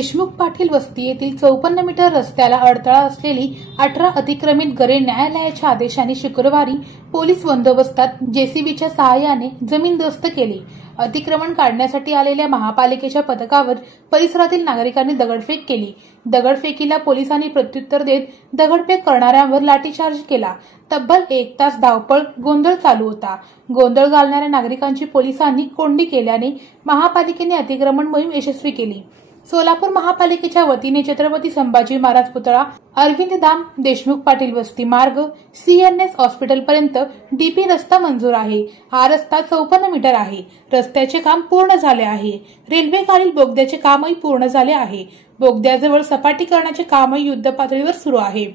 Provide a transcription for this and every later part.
देशमुख पाटील वस्ती येथील 54 मीटर रस्त्याला अडथळा असलेली 18 अतिक्रमित घरे न्यायालयाच्या आदेशाने शुक्रवारी पोलीस बंदोबस्तात जेसीबीच्या सहाय्याने जमीनदोस्त केली। अतिक्रमण काढण्यासाठी आलेल्या महापालिकेच्या पथकावर परिसरातील नागरिकांनी दगडफेक केली। दगडफेकीला पोलिसांनी प्रत्युत्तर देत दगडफेक करणाऱ्यांवर लाठीचार्ज केला। तब्बल 1 तास धावपळ गोंधळ चालू होता। गोंधळ घालणाऱ्या नागरिकांची पोलिसांनी कोंडी केल्याने महापालिकेने अतिक्रमण मोहीम यशस्वी केली। सोलापूर महापालिकेच्या वतीने छत्रपती संभाजी महाराज पुतळा, अरविंद धाम, देशमुख पाटील वस्ती मार्ग, CNS हॉस्पिटल पर्यंत DP रस्ता मंजूर आहे। हा रस्ता 54 मीटर आहे। रस्त्याचे काम पूर्ण झाले आहे। रेल्वेखालील बोगद्याचे कामही पूर्ण झाले आहे। बोगद्याजवळ सपाटीकरणाचे कामही युद्धपातळीवर सुरू आहे।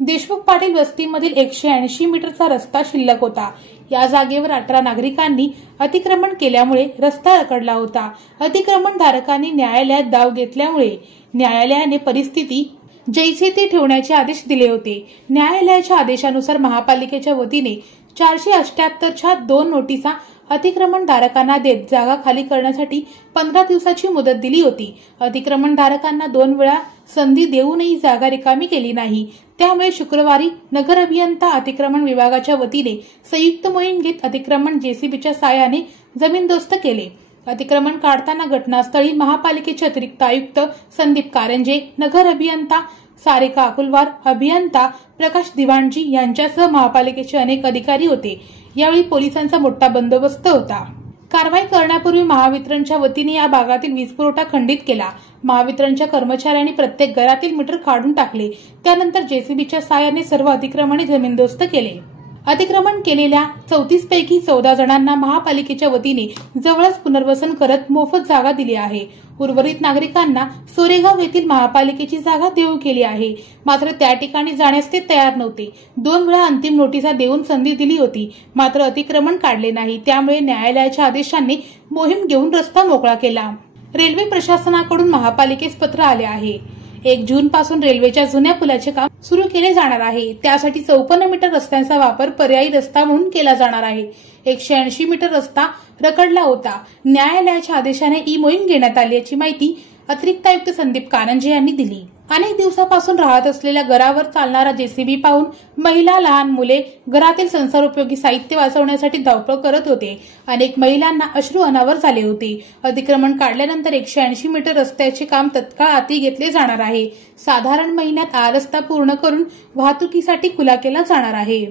देशमुख पाटील वस्तीमधील 180 मीटरचा रस्ता शिल्लक होता। या जागेवर 18 नागरिकांनी अतिक्रमण केल्यामुळे रस्ता रखडला होता। अतिक्रमण धारकांनी न्यायालयात धाव घेतल्यामुळे न्यायालयाने परिस्थिती जैसे ती ठेवण्याचे आदेश दिले होते। न्यायालयाच्या आदेशानुसार महापालिकेच्या वतीने 478च्या 2 नोटिसा अतिक्रमण धारकांना देत जागा खाली करण्यासाठी 15 दिवसाची मुदत दिली होती। अतिक्रमण धारकांना 2 वेळा संधी देऊनही जागा रिकामी केली नाही। त्यामुळे शुक्रवारी नगर अभियंता अतिक्रमण विभागाच्या वतीने संयुक्त मोहीम घेत अतिक्रमण जेसीबीच्या साहाय्याने जमीनदोस्त केले। अतिक्रमण काढताना घटनास्थळी महापालिकेचे अतिरिक्त आयुक्त संदीप कारंजे, नगर अभियंता सारिका अकुलवार, अभियंता प्रकाश दिवाणजी यांच्यासह महापालिकेचे अनेक अधिकारी होते। यावेळी पोलिसांचा मोठा बंदोबस्त होता। कारवाई करण्यापूर्वी महावितरणच्या वतीने या भागातील वीज पुरवठा खंडित केला। महावितरणच्या कर्मचाऱ्यांनी प्रत्येक घरातील मीटर काढून टाकले। त्यानंतर जेसीबीच्या साहाय्याने सर्व अतिक्रमणे जमीनदोस्त केले। अतिक्रमण केलेल्या 34 पैकी 14 जणांना महापालिकेच्या वतीने जवळच पुनर्वसन करत मोफत जागा दिली आहे। उर्वरित नागरिकांना सोरेगाव येथील महापालिकेची जागा देऊ केली आहे। मात्र त्या ठिकाणी जाण्यास ते तयार नव्हते। 2 वेळा अंतिम नोटिसा देऊन संधी दिली होती, मात्र अतिक्रमण काढले नाही। त्यामुळे न्यायालयाच्या आदेशाने मोहीम घेऊन रस्ता मोकळा केला। रेल्वे प्रशासनाकडून महापालिकेस पत्र आले आहे। 1 जून पासून रेल्वेच्या जुन्या पुलाचे काम सुरू केले जाणार आहे। त्यासाठी 54 मीटर रस्त्यांचा वापर पर्यायी रस्ता म्हणून केला जाणार आहे। 180 मीटर रस्ता रखडला होता। न्यायालयाच्या आदेशाने ही मोहीम घेण्यात आल्याची माहिती अतिरिक्त आयुक्त संदीप कारंजे यांनी दिली। अनेक दिवसापासून राहत असलेल्या घरावर चालणारा जेसीबी पाहून महिला, लहान मुले घरातील संसारोपयोगी साहित्य वाचवण्यासाठी धावपळ करत होते। अनेक महिलांना अश्रू अनावर झाले होते। अतिक्रमण काढल्यानंतर 180 मीटर रस्त्याचे काम तत्काळ हाती घेतले जाणार आहे। साधारण महिन्यात हा रस्ता पूर्ण करून वाहतुकीसाठी खुला केला जाणार आहे।